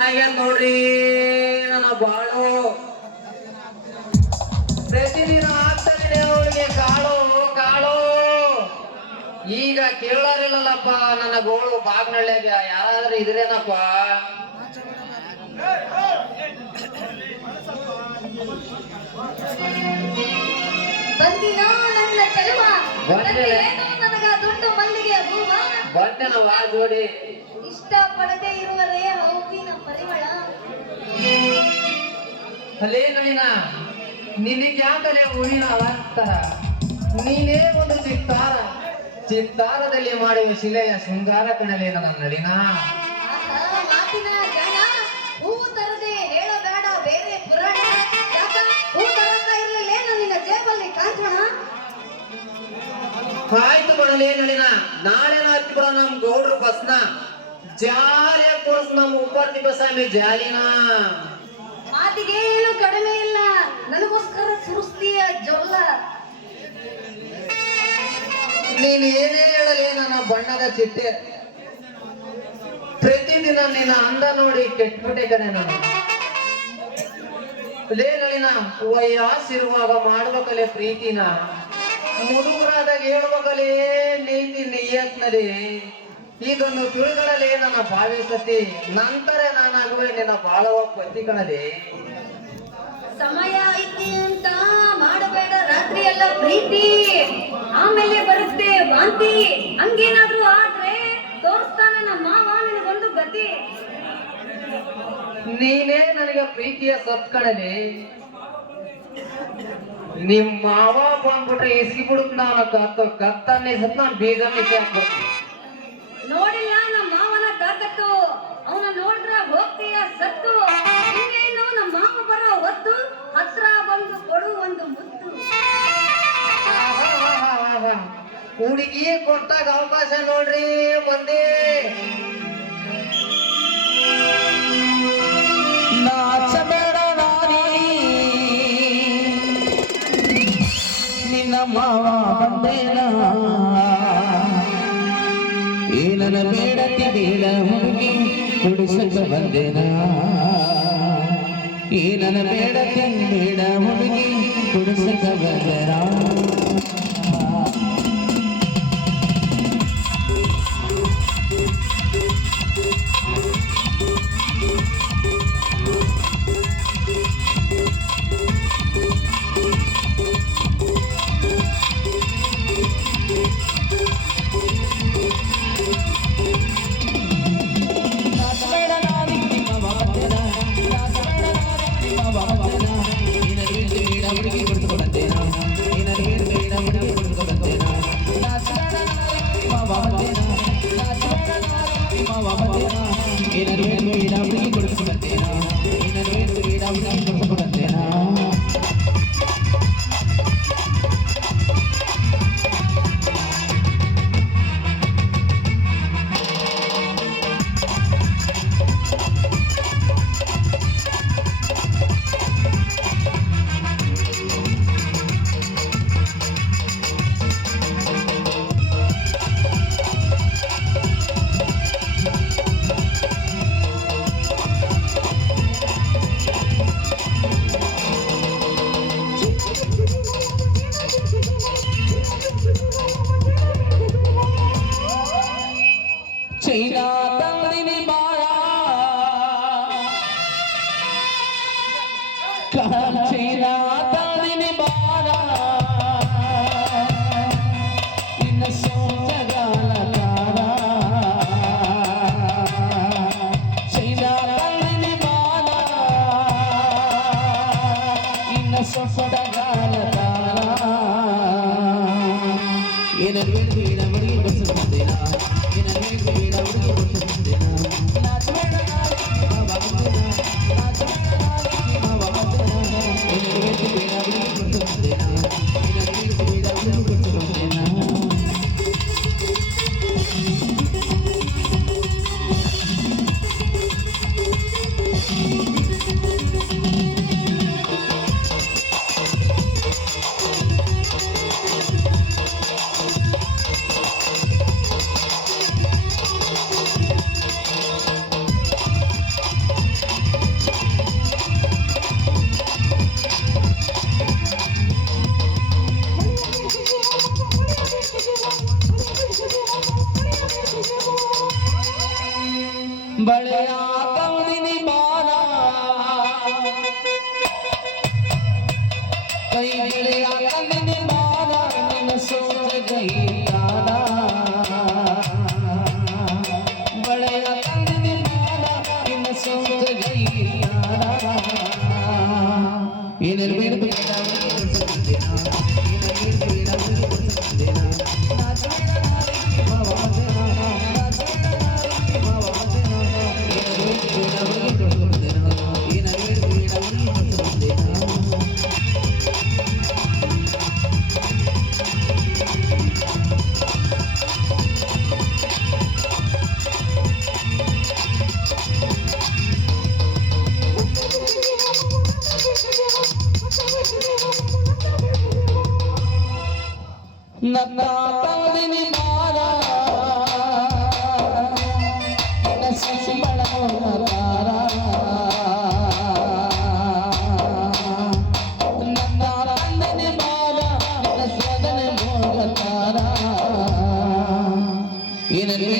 ನೋಡ್ರಿ ನನ್ನ ಬಾಳು ಪ್ರತಿದಿನ ಆಗ್ತಾನೆ ಅವಳಿಗೆ ಕಾಳು ಕಾಳು. ಈಗ ಕೇಳೋರಿಲ್ಲಪ್ಪ ನನ್ನ ಗೋಳು ಬಾಗ್ನಳ್ಳ್ಯಾಗ ಯಾರಾದ್ರೂ ಇದ್ರೇನಪ್ಪ. ಬಂದಿನ ನನ್ನ ಚೆಲುವ ನನಗ ದುಡ್ಡು ಮಲ್ಲಿಗೆ ಹೂವ ಬಂದೆನ ಜೋಡಿ ಇಷ್ಟ ಪಡದೆ ಇರುವರೇ ಹೂವಿನ ಪರಿಮಳ. ಅಲ್ಲೇ ನಳಿನ ನಿನಗೆ ಯಾಕಲೆ ಹೂವಿನ ಅಲಂಕಾರ, ನೀನೇ ಒಂದು ಚಿತ್ತಾರದಲ್ಲಿ ಮಾಡುವ ಶಿಲೆಯ ಶೃಂಗಾರ ಕಣಲೇ ನನ್ನ ನಳಿನ. ಮಾತಿನ ಜಾಣ ಹೂ ತರದೆ ಹೇಳಬೇಡ ಬೇರೆ ಪುರಾಣ. ಯಾಕ ಹೂ ತರಕ ಇರಲಿಲ್ಲ ನಿನ್ನ ಜೇಬಲ್ಲಿ ಕಾಂಚಣ. ಆಯ್ತು ಬರಲೇ ನಳಿನ, ನಾಳೆ ಹಾಕಿಬಿಡ ನಮ್ ಗೌಡ್ರು ಬಸ್ನ ಜಾಲಿಯ ತೋರ್ಸ್ ನಮ್ ಉಪ್ಪರ್ತಿ ಬಸ್ಸಾಮಿ ಜಾಲಿನ. ಮಾತಿಗೆ ಏನು ಕಡಿಮೆ ಇಲ್ಲ, ನನಗೋಸ್ಕರ ಸುರಿಸ್ತೀಯ ಜೋಲ. ನೀನ್ ಏನೇ ಹೇಳಲಿ ನನ್ನ ಬಣ್ಣದ ಚಿಟ್ಟೆ, ಪ್ರತಿದಿನ ನಿನ್ನ ಅಂದ ನೋಡಿ ಕೆಟ್ಬಿಟ್ಟೆ ಕಣೆ ನಾನು. ಲೇ ನಳಿನ, ವಯಸ್ಸಿರುವಾಗ ಮಾಡ್ಬೇಕಲೆ ಪ್ರೀತಿನ, ಮುದುಗರಾದಾಗ ಹೇಳ್ಬೇಕಲೇ ನೀತಿ ನಿಯತ್ನಲ್ಲಿ. ಇದನ್ನು ತಿಳಿಗಳಲೇ ನನ್ನ ಭಾವಿಸತಿ, ನಂತರ ನಾನಾಗುವೆ ನಿನ್ನ ಬಾಳುವ ಪತಿ ಕಣಲೆ. ಸಮಯ ಐತಿ ಅಂತ ಮಾಡಬೇಡ ರಾತ್ರಿ ಎಲ್ಲ ಪ್ರೀತಿ, ಆಮೇಲೆ ಬರುತ್ತೆ ವಾಂತಿ. ಹಂಗೇನಾದ್ರೂ ಆದ್ರೆ ತೋರಿಸ್ತಾನ ನಮ್ಮ ಮಾವ ನಿನಗೊಂದು ಗತಿ. ನೀನೇ ನನಗೆ ಪ್ರೀತಿಯ ಸತ್ ಕಣಲೆ, ನಿಮ್ ಮಾವ ಬಂದ್ಬಿಟ್ರೆ ಇಸ್ಕಿ ಬಿಡುತ್ತ ನಾನು ಕತ್ತನ್ನೇ ಸತ್ ನಾನು ಬೀಜ ಮಿಸಿ ಹಾಕ್ಬೇಕು. ನೋಡಿಲ್ಲ ನಮ್ಮ ಮಾವನ ತಾಕತ್ತು, ಅವನ ನೋಡಿದ್ರ ಹೋಗ್ತೀಯ ಸತ್ತು. ಇನ್ನೇನು ನಮ್ಮ ಮಾವ ಬರೋ ಹೊತ್ತು, ಹತ್ರ ಬಂದು ಕೊಡು ಒಂದು ಮುತ್ತು. ಹುಡುಗಿ ಕೊಟ್ಟಾಗ ಅವಕಾಶ ನೋಡ್ರಿ ಮಂದಿ. ನಾಚಬೇಡ ನಾರಿ ನಿನ್ನ ಮಾವ ಬಂದೇನ, ಏನನ ಬೇಡತಿ ಬೇಡ ಹುಡುಗಿ ಕುಡಿಸಕ ಬಂದೇನ, ಏನನ ಬೇಡತಿ ಬೇಡ ಹುಡುಗಿ ಕುಡಿಸಕ ಬಂದೇನ. ಚೈನಾ ತಂದಿನಿ ಬಾಳ ಚೈನಾ ತಂದಿನಿ ಬಾಳ, ಇನ್ನ ಸೋಜಗಾಲ ತಾರ. ಚೈನಾ ತಂದಿನಿ ಬಾಳ, ಇನ್ನ ಸೊಸಗಾಲ ತಾರ. ಏನಲ್ಲಿ ಬೇಡ ಬಡಿ ಬಸವಂತೇನ, ಏನಲ್ಲಿ ಬೇಡ ಹುಡುಗಿ ಬಸವಂತೇನ. ನಾಚಬೇಡ ನಾಚಬೇಡ ನಾಚಬೇಡ ತಂದಿನಿ ಬಾಣ ಕೈ ಗೆಳೆಯ ತಂದಿನಿ ಬಾಣ ನಿನ್ನ ಸೋತ ಗೈಯಾನ ಬಳೆಯ ತಂದಿನಿ ಬಾಣ ನಿನ್ನ ಸೋತ ಗೈಯಾನ ಏನೇನು ಬೇಡ ಬೇಡ ನನ್ನ ತಂದಿನಿ ಬಾರ ಸಿಂಬಳ ತಾರ ನನ್ನ ತಂದಿನಿ ಬಾರ ಸ್ವದನೆ ಮೋಗತಾರ ಏನಲ್ಲಿ